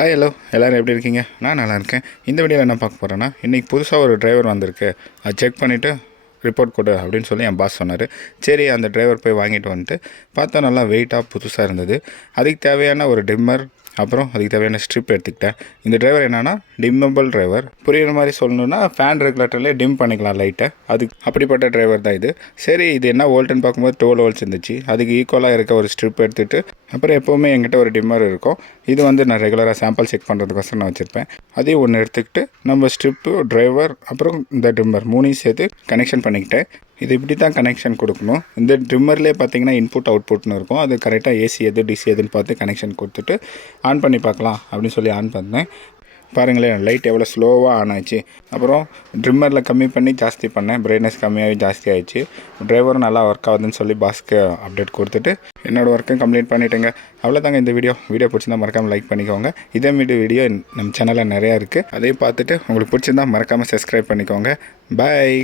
Hi hello எல்லோரும் எப்படி இருக்கீங்க? நான் நல்லா இருக்கேன். இந்த வீடியோவில் என்ன பார்க்க போகிறேன்னா, இன்றைக்கி புதுசாக ஒரு டிரைவர் வந்திருக்கு, அது செக் பண்ணிவிட்டு ரிப்போர்ட் கொடு அப்படின்னு சொல்லி என் பாஸ் சொன்னார். சரி, அந்த டிரைவர் போய் வாங்கிட்டு வந்துட்டு பார்த்தா நல்லா வெயிட்டாக புதுசாக இருந்தது. அதுக்கு தேவையான ஒரு டிம்மர், அப்புறம் அதுக்கு தேவையான ஸ்ட்ரிப் எடுத்துக்கிட்டேன். இந்த டிரைவர் என்னென்னா டிம்மபிள் டிரைவர். புரியுற மாதிரி சொல்லணுன்னா ஃபேன் ரெகுலேட்டர்லேயே டிம் பண்ணிக்கலாம் லைட்டை, அதுக்கு அப்படிப்பட்ட டிரைவர் தான் இது. சரி, இது என்ன வோல்ட்டுன்னு பார்க்கும்போது 12 வோல்ட்ஸ் இருந்துச்சு. அதுக்கு ஈக்குவலாக இருக்க ஒரு ஸ்ட்ரிப் எடுத்துகிட்டு, அப்புறம் எப்போவுமே என்கிட்ட ஒரு டிம்மர் இருக்கும். இது வந்து நான் ரெகுலராக சாம்பிள் செக் பண்ணுறதுக்கோசரம் நான் வச்சுருப்பேன். அதையும் ஒன்று எடுத்துக்கிட்டு நம்ம ஸ்ட்ரிப்பு, டிரைவர், அப்புறம் இந்த டிம்மர் மூணையும் சேர்த்து கனெக்ஷன் பண்ணிக்கிட்டேன். இது இப்படி தான் கனெக்ஷன் கொடுக்கணும். இந்த ட்ரிம்மர்லேயே பார்த்தீங்கன்னா இன்புட் அவுட்புட்னு இருக்கும். அது கரெக்டாக ஏசி எது டிசி எதுன்னு பார்த்து கனெக்ஷன் கொடுத்துட்டு ஆன் பண்ணி பார்க்கலாம் அப்படின்னு சொல்லி ஆன் பண்ணேன். பாருங்களேன், லைட் எவ்வளோ ஸ்லோவாக ஆன் ஆச்சு. அப்புறம் ட்ரிம்மரில் கம்மி பண்ணி ஜாஸ்தி பண்ணேன், பிரைட்னஸ் கம்மியாகி ஜாஸ்தி ஆகிடுச்சு. டிரைவரும் நல்லா ஒர்க் ஆகுதுன்னு சொல்லி பாஸ்க்கு அப்டேட் கொடுத்துட்டு என்னோடய ஒர்க்கும் கம்ப்ளீட் பண்ணிவிட்டேங்க. அவ்வளோதாங்க இந்த வீடியோ பிடிச்சிருந்தா மறக்காமல் லைக் பண்ணிக்கோங்க. இதே வீடியோ நம்ம சேனலில் நிறையா இருக்குது, அதையும் பார்த்துட்டு உங்களுக்கு பிடிச்சிருந்தா மறக்காமல் சப்ஸ்கிரைப் பண்ணிக்கோங்க. பாய்.